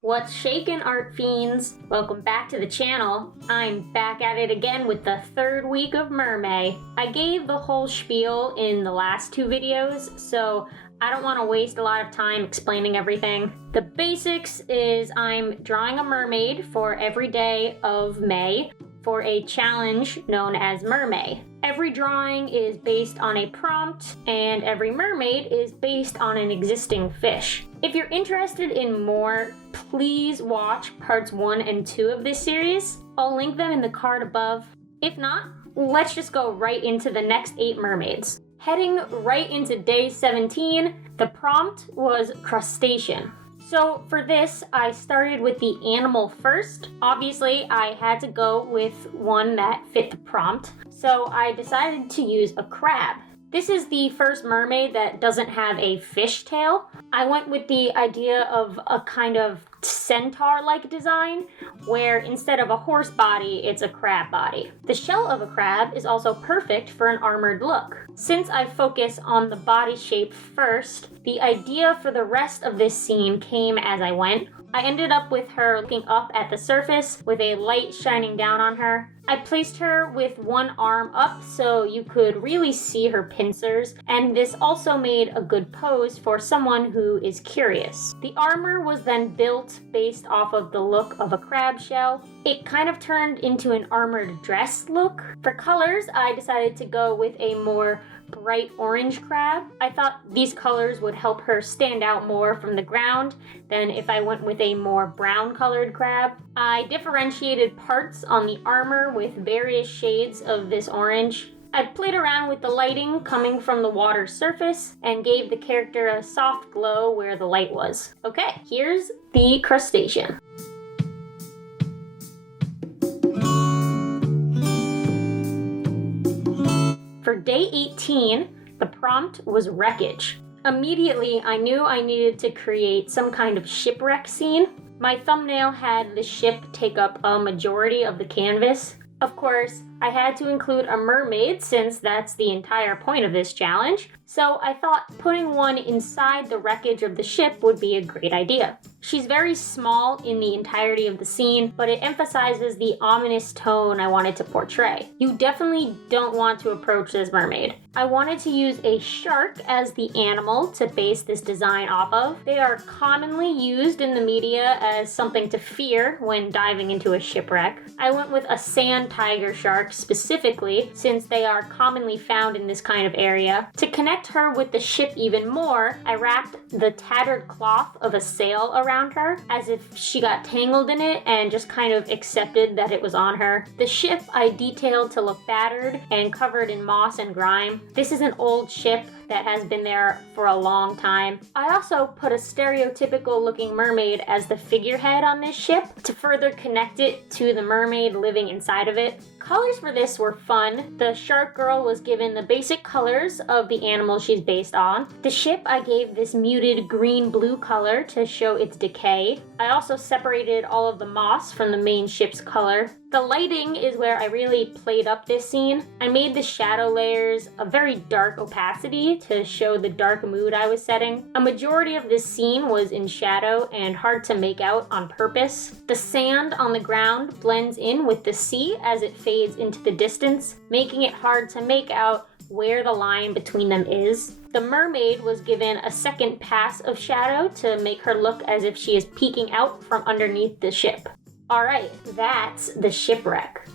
What's shakin', art fiends? Welcome back to the channel. I'm back at it again with the third week of Mermay. I gave the whole spiel in the last two videos, so I don't want to waste a lot of time explaining everything. The basics is I'm drawing a mermaid for every day of May for a challenge known as Mermay. Every drawing is based on a prompt, and every mermaid is based on an existing fish. If you're interested in more, please watch parts 1 and 2 of this series. I'll link them in the card above. If not, let's just go right into the next 8 mermaids. Heading right into day 17, the prompt was crustacean. So for this, I started with the animal first. Obviously, I had to go with one that fit the prompt, so I decided to use a crab. This is the first mermaid that doesn't have a fish tail. I went with the idea of a kind of centaur-like design, where instead of a horse body, it's a crab body. The shell of a crab is also perfect for an armored look. Since I focus on the body shape first, the idea for the rest of this scene came as I went. I ended up with her looking up at the surface with a light shining down on her. I placed her with one arm up so you could really see her pincers, and this also made a good pose for someone who is curious. The armor was then built based off of the look of a crab shell. It kind of turned into an armored dress look. For colors, I decided to go with a more bright orange crab. I thought these colors would help her stand out more from the ground than if I went with a more brown colored crab. I differentiated parts on the armor with various shades of this orange. I played around with the lighting coming from the water's surface and gave the character a soft glow where the light was. Okay, here's the crustacean. For day 18, the prompt was wreckage. Immediately, I knew I needed to create some kind of shipwreck scene. My thumbnail had the ship take up a majority of the canvas. Of course, I had to include a mermaid since that's the entire point of this challenge, so I thought putting one inside the wreckage of the ship would be a great idea. She's very small in the entirety of the scene, but it emphasizes the ominous tone I wanted to portray. You definitely don't want to approach this mermaid. I wanted to use a shark as the animal to base this design off of. They are commonly used in the media as something to fear when diving into a shipwreck. I went with a sand tiger shark specifically, since they are commonly found in this kind of area. To connect her with the ship even more, I wrapped the tattered cloth of a sail around her as if she got tangled in it and just kind of accepted that it was on her. The ship I detailed to look battered and covered in moss and grime. This is an old ship that has been there for a long time. I also put a stereotypical looking mermaid as the figurehead on this ship to further connect it to the mermaid living inside of it. Colors for this were fun. The shark girl was given the basic colors of the animal she's based on. The ship I gave this muted green-blue color to show its decay. I also separated all of the moss from the main ship's color. The lighting is where I really played up this scene. I made the shadow layers a very dark opacity to show the dark mood I was setting. A majority of this scene was in shadow and hard to make out on purpose. The sand on the ground blends in with the sea as it fades into the distance, making it hard to make out where the line between them is. The mermaid was given a second pass of shadow to make her look as if she is peeking out from underneath the ship. Alright, that's the shipwreck.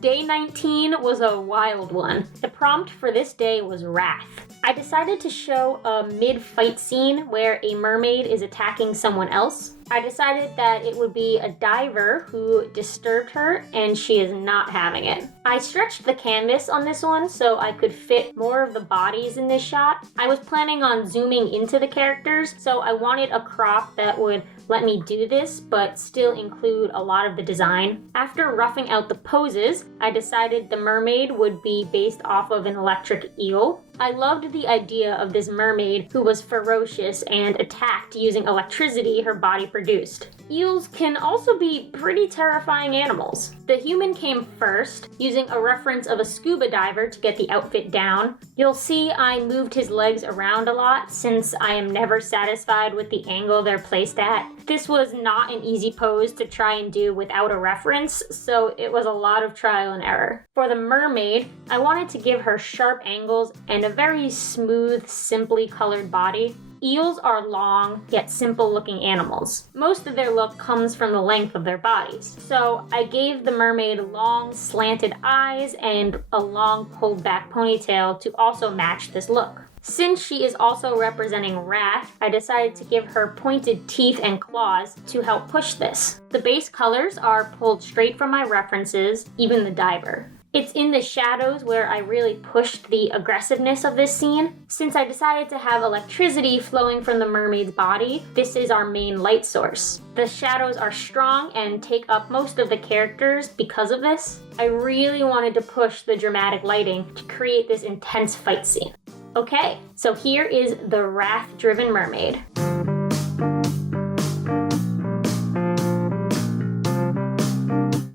Day 19 was a wild one. The prompt for this day was wrath. I decided to show a mid-fight scene where a mermaid is attacking someone else. I decided that it would be a diver who disturbed her and she is not having it. I stretched the canvas on this one so I could fit more of the bodies in this shot. I was planning on zooming into the characters, so I wanted a crop that would let me do this but still include a lot of the design. After roughing out the poses, I decided the mermaid would be based off of an electric eel. I loved the idea of this mermaid who was ferocious and attacked using electricity her body produced. Eels can also be pretty terrifying animals. The human came first, using a reference of a scuba diver to get the outfit down. You'll see I moved his legs around a lot since I am never satisfied with the angle they're placed at. This was not an easy pose to try and do without a reference, so it was a lot of trial and error. For the mermaid, I wanted to give her sharp angles and a very smooth, simply colored body. Eels are long, yet simple-looking animals. Most of their look comes from the length of their bodies. So I gave the mermaid long, slanted eyes and a long, pulled-back ponytail to also match this look. Since she is also representing wrath, I decided to give her pointed teeth and claws to help push this. The base colors are pulled straight from my references, even the diver. It's in the shadows where I really pushed the aggressiveness of this scene. Since I decided to have electricity flowing from the mermaid's body, this is our main light source. The shadows are strong and take up most of the characters because of this. I really wanted to push the dramatic lighting to create this intense fight scene. Okay, so here is the wrath-driven mermaid.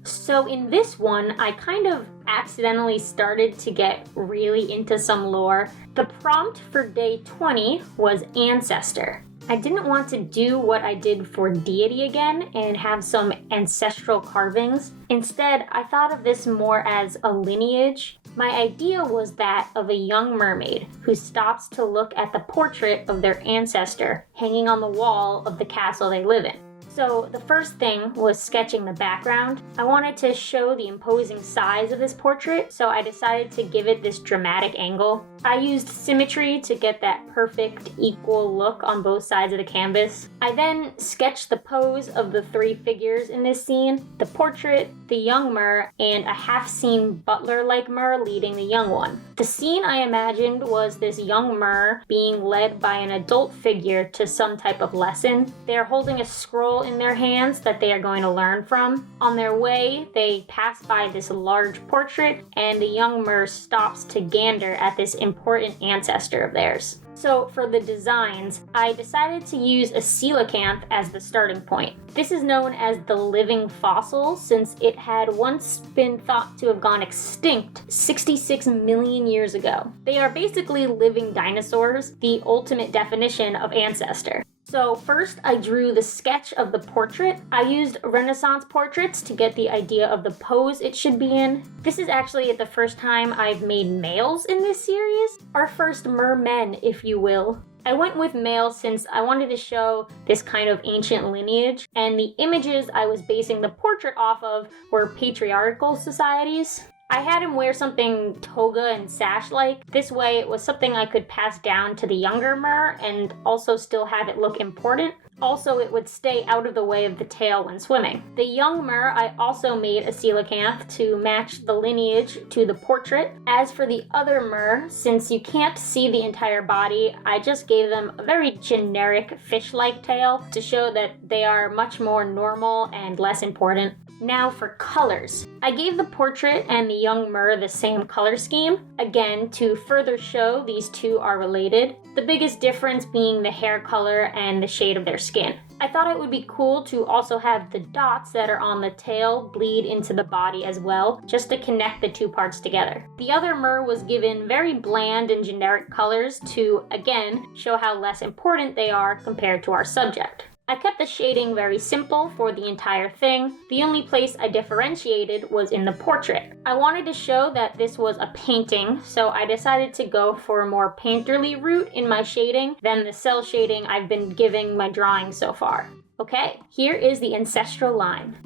So in this one, I kind of accidentally started to get really into some lore. The prompt for day 20 was ancestor. I didn't want to do what I did for deity again and have some ancestral carvings. Instead, I thought of this more as a lineage. My idea was that of a young mermaid who stops to look at the portrait of their ancestor hanging on the wall of the castle they live in. So the first thing was sketching the background. I wanted to show the imposing size of this portrait, so I decided to give it this dramatic angle. I used symmetry to get that perfect equal look on both sides of the canvas. I then sketched the pose of the three figures in this scene: the portrait, the young mer, and a half-seen butler-like mer leading the young one. The scene I imagined was this young mer being led by an adult figure to some type of lesson. They are holding a scroll in their hands that they are going to learn from. On their way, they pass by this large portrait, and the young mer stops to gander at this important ancestor of theirs. So for the designs, I decided to use a coelacanth as the starting point. This is known as the living fossil since it had once been thought to have gone extinct 66 million years ago. They are basically living dinosaurs, the ultimate definition of ancestor. So first I drew the sketch of the portrait. I used Renaissance portraits to get the idea of the pose it should be in. This is actually the first time I've made males in this series. Our first mermen, if you will. I went with male since I wanted to show this kind of ancient lineage, and the images I was basing the portrait off of were patriarchal societies. I had him wear something toga and sash-like. This way it was something I could pass down to the younger mer and also still have it look important. Also, it would stay out of the way of the tail when swimming. The young mer, I also made a coelacanth to match the lineage to the portrait. As for the other mer, since you can't see the entire body, I just gave them a very generic fish-like tail to show that they are much more normal and less important. Now for colors. I gave the portrait and the young mer the same color scheme, again to further show these two are related, the biggest difference being the hair color and the shade of their skin. I thought it would be cool to also have the dots that are on the tail bleed into the body as well, just to connect the two parts together. The other mer was given very bland and generic colors to, again, show how less important they are compared to our subject. I kept the shading very simple for the entire thing. The only place I differentiated was in the portrait. I wanted to show that this was a painting, so I decided to go for a more painterly route in my shading than the cell shading I've been giving my drawings so far. Okay, here is the ancestral line.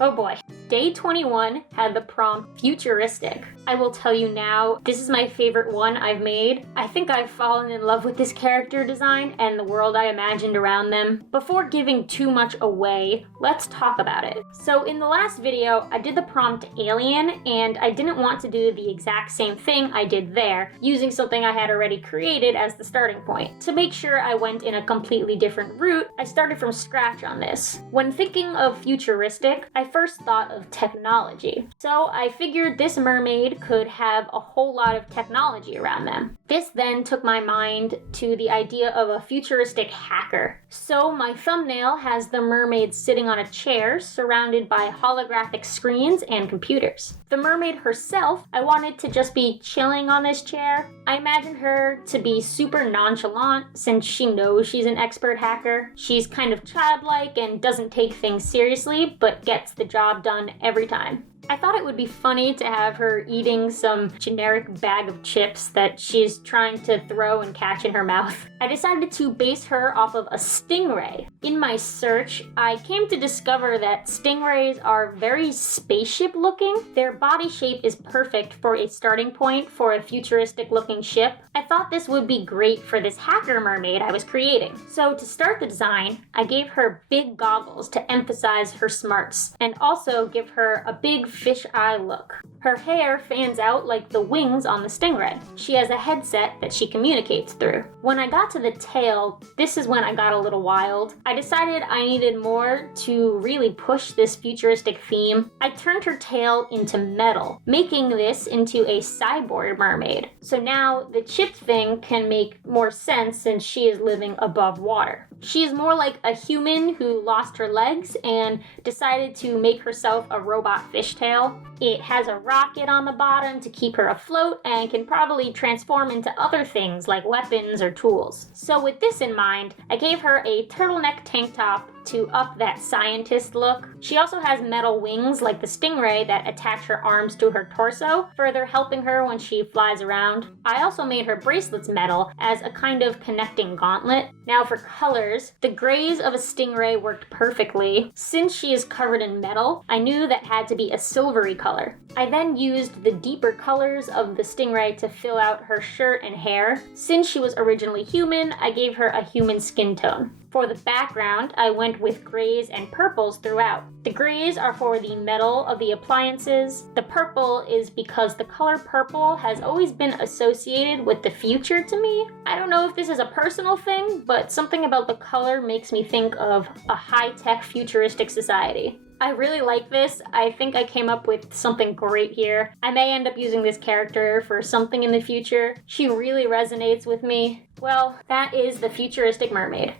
Oh boy. Day 21 had the prompt futuristic. I will tell you now, this is my favorite one I've made. I think I've fallen in love with this character design and the world I imagined around them. Before giving too much away, let's talk about it. So in the last video, I did the prompt alien, and I didn't want to do the exact same thing I did there, using something I had already created as the starting point. To make sure I went in a completely different route, I started from scratch on this. When thinking of futuristic, I first thought of of technology. So I figured this mermaid could have a whole lot of technology around them. This then took my mind to the idea of a futuristic hacker. So my thumbnail has the mermaid sitting on a chair surrounded by holographic screens and computers. The mermaid herself, I wanted to just be chilling on this chair. I imagined her to be super nonchalant since she knows she's an expert hacker. She's kind of childlike and doesn't take things seriously, but gets the job done every time. I thought it would be funny to have her eating some generic bag of chips that she's trying to throw and catch in her mouth. I decided to base her off of a stingray. In my search, I came to discover that stingrays are very spaceship looking. Their body shape is perfect for a starting point for a futuristic looking ship. I thought this would be great for this hacker mermaid I was creating. So to start the design, I gave her big goggles to emphasize her smarts and also give her a big fish eye look. Her hair fans out like the wings on the stingray. She has a headset that she communicates through. When I got to the tail, this is when I got a little wild. I decided I needed more to really push this futuristic theme. I turned her tail into metal, making this into a cyborg mermaid. So now the chip thing can make more sense since she is living above water. She is more like a human who lost her legs and decided to make herself a robot fishtail. It has a rocket on the bottom to keep her afloat and can probably transform into other things like weapons or tools. So with this in mind, I gave her a turtleneck tank top to up that scientist look. She also has metal wings like the stingray that attach her arms to her torso, further helping her when she flies around. I also made her bracelets metal as a kind of connecting gauntlet. Now for colors, the grays of a stingray worked perfectly. Since she is covered in metal, I knew that had to be a silvery color. I then used the deeper colors of the stingray to fill out her shirt and hair. Since she was originally human, I gave her a human skin tone. For the background, I went with grays and purples throughout. The grays are for the metal of the appliances. The purple is because the color purple has always been associated with the future to me. I don't know if this is a personal thing, but something about the color makes me think of a high-tech futuristic society. I really like this. I think I came up with something great here. I may end up using this character for something in the future. She really resonates with me. Well, that is the futuristic mermaid.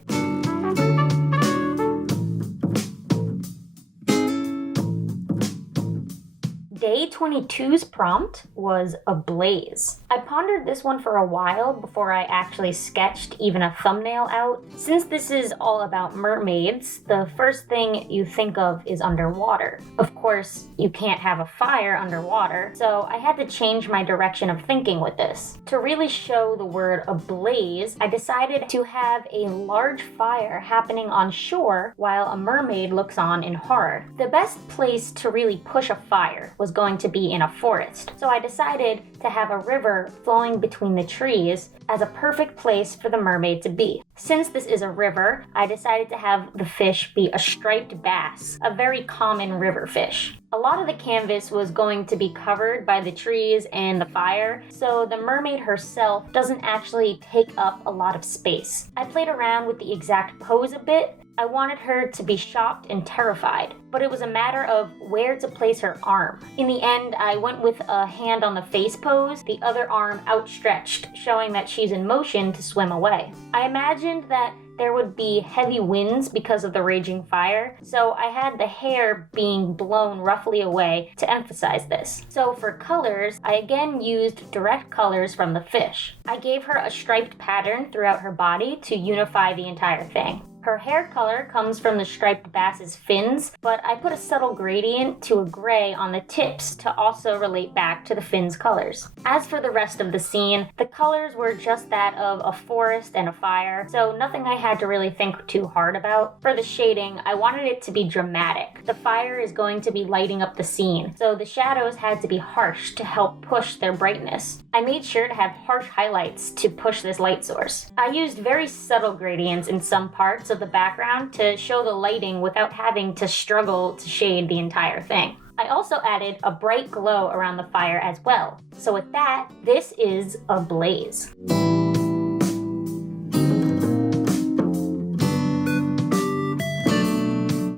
Day 22's prompt was ablaze. I pondered this one for a while before I actually sketched even a thumbnail out. Since this is all about mermaids, the first thing you think of is underwater. Of course, you can't have a fire underwater, so I had to change my direction of thinking with this. To really show the word ablaze, I decided to have a large fire happening on shore while a mermaid looks on in horror. The best place to really push a fire was going to be in a forest, so I decided to have a river flowing between the trees as a perfect place for the mermaid to be. Since this is a river, I decided to have the fish be a striped bass, a very common river fish. A lot of the canvas was going to be covered by the trees and the fire, so the mermaid herself doesn't actually take up a lot of space. I played around with the exact pose a bit. I wanted her to be shocked and terrified, but it was a matter of where to place her arm. In the end, I went with a hand on the face pose, the other arm outstretched, showing that she's in motion to swim away. I imagined that there would be heavy winds because of the raging fire, so I had the hair being blown roughly away to emphasize this. So for colors, I again used direct colors from the fish. I gave her a striped pattern throughout her body to unify the entire thing. Her hair color comes from the striped bass's fins, but I put a subtle gradient to a gray on the tips to also relate back to the fins' colors. As for the rest of the scene, the colors were just that of a forest and a fire, so nothing I had to really think too hard about. For the shading, I wanted it to be dramatic. The fire is going to be lighting up the scene, so the shadows had to be harsh to help push their brightness. I made sure to have harsh highlights to push this light source. I used very subtle gradients in some parts of the background to show the lighting without having to struggle to shade the entire thing. I also added a bright glow around the fire as well. So with that, this is Ablaze.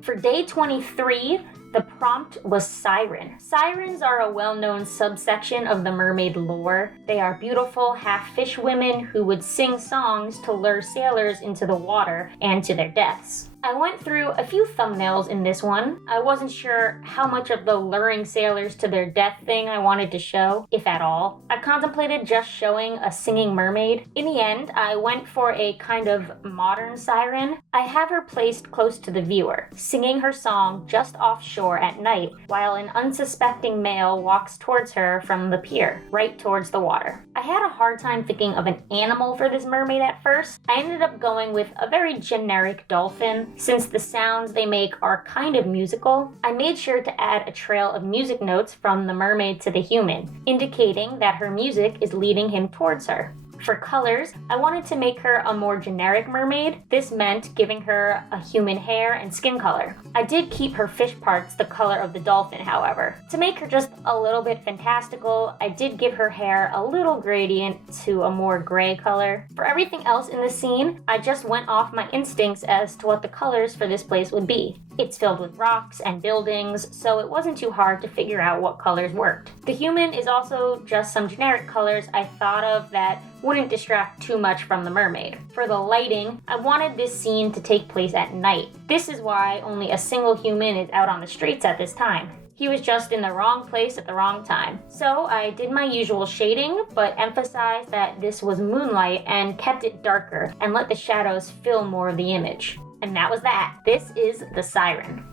For day 23, The prompt was siren. Sirens are a well-known subsection of the mermaid lore. They are beautiful half-fish women who would sing songs to lure sailors into the water and to their deaths. I went through a few thumbnails in this one. I wasn't sure how much of the luring sailors to their death thing I wanted to show, if at all. I contemplated just showing a singing mermaid. In the end, I went for a kind of modern siren. I have her placed close to the viewer, singing her song just offshore at night, while an unsuspecting male walks towards her from the pier, right towards the water. I had a hard time thinking of an animal for this mermaid at first. I ended up going with a very generic dolphin. Since the sounds they make are kind of musical, I made sure to add a trail of music notes from the mermaid to the human, indicating that her music is leading him towards her. For colors, I wanted to make her a more generic mermaid. This meant giving her a human hair and skin color. I did keep her fish parts the color of the dolphin, however. To make her just a little bit fantastical, I did give her hair a little gradient to a more gray color. For everything else in the scene, I just went off my instincts as to what the colors for this place would be. It's filled with rocks and buildings, so it wasn't too hard to figure out what colors worked. The human is also just some generic colors I thought of that wouldn't distract too much from the mermaid. For the lighting, I wanted this scene to take place at night. This is why only a single human is out on the streets at this time. He was just in the wrong place at the wrong time. So I did my usual shading, but emphasized that this was moonlight and kept it darker and let the shadows fill more of the image. And that was that. This is the siren.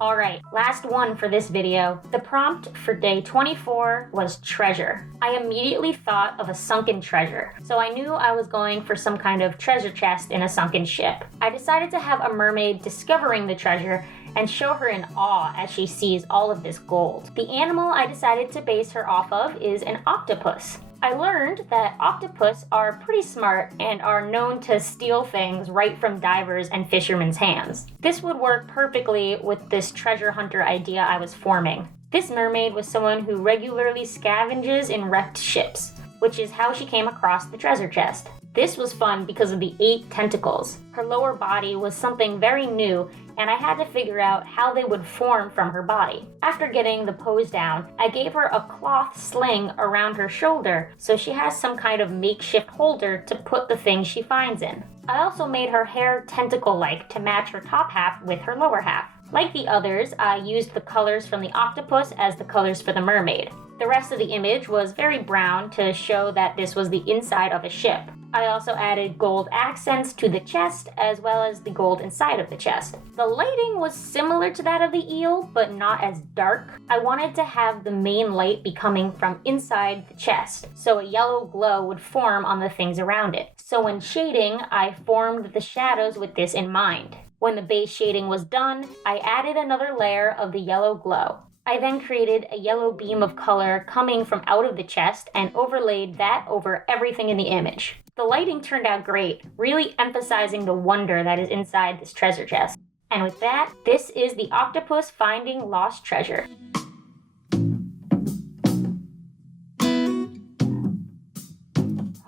Alright, last one for this video. The prompt for day 24 was treasure. I immediately thought of a sunken treasure, so I knew I was going for some kind of treasure chest in a sunken ship. I decided to have a mermaid discovering the treasure and show her in awe as she sees all of this gold. The animal I decided to base her off of is an octopus. I learned that octopus are pretty smart and are known to steal things right from divers and fishermen's hands. This would work perfectly with this treasure hunter idea I was forming. This mermaid was someone who regularly scavenges in wrecked ships, which is how she came across the treasure chest. This was fun because of the 8 tentacles. Her lower body was something very new, and I had to figure out how they would form from her body. After getting the pose down, I gave her a cloth sling around her shoulder so she has some kind of makeshift holder to put the things she finds in. I also made her hair tentacle-like to match her top half with her lower half. Like the others, I used the colors from the octopus as the colors for the mermaid. The rest of the image was very brown to show that this was the inside of a ship. I also added gold accents to the chest as well as the gold inside of the chest. The lighting was similar to that of the eel, but not as dark. I wanted to have the main light be coming from inside the chest, so a yellow glow would form on the things around it. So when shading, I formed the shadows with this in mind. When the base shading was done, I added another layer of the yellow glow. I then created a yellow beam of color coming from out of the chest and overlaid that over everything in the image. The lighting turned out great, really emphasizing the wonder that is inside this treasure chest. And with that, this is the octopus finding lost treasure.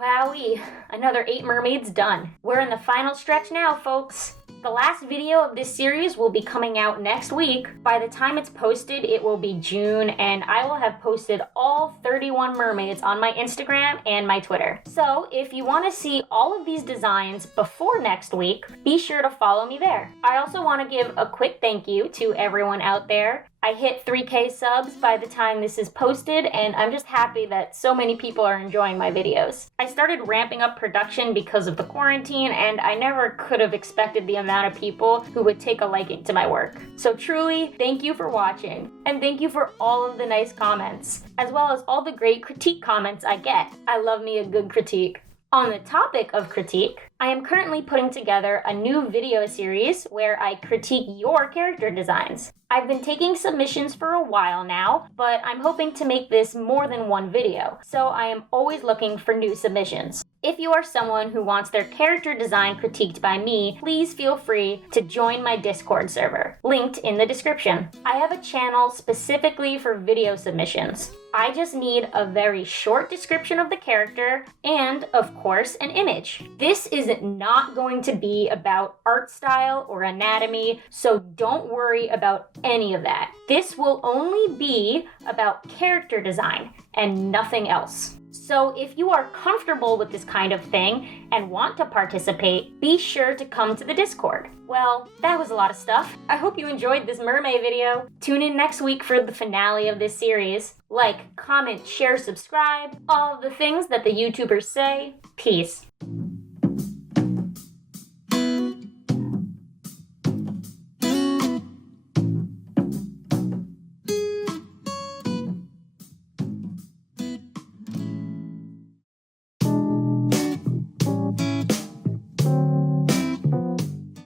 Wowee, another 8 mermaids done. We're in the final stretch now, folks. The last video of this series will be coming out next week. By the time it's posted, it will be June, and I will have posted all 31 mermaids on my Instagram and my Twitter. So if you want to see all of these designs before next week, be sure to follow me there. I also want to give a quick thank you to everyone out there. I hit 3K subs by the time this is posted, and I'm just happy that so many people are enjoying my videos. I started ramping up production because of the quarantine, and I never could have expected the amount of people who would take a liking to my work. So truly, thank you for watching, and thank you for all of the nice comments, as well as all the great critique comments I get. I love me a good critique. On the topic of critique, I am currently putting together a new video series where I critique your character designs. I've been taking submissions for a while now, but I'm hoping to make this more than one video, so I am always looking for new submissions. If you are someone who wants their character design critiqued by me, please feel free to join my Discord server, linked in the description. I have a channel specifically for video submissions. I just need a very short description of the character and, of course, an image. This is not going to be about art style or anatomy, so don't worry about any of that. This will only be about character design and nothing else. So if you are comfortable with this kind of thing and want to participate, be sure to come to the Discord. Well, that was a lot of stuff. I hope you enjoyed this Mermay video. Tune in next week for the finale of this series. Like, comment, share, subscribe, all of the things that the YouTubers say. Peace.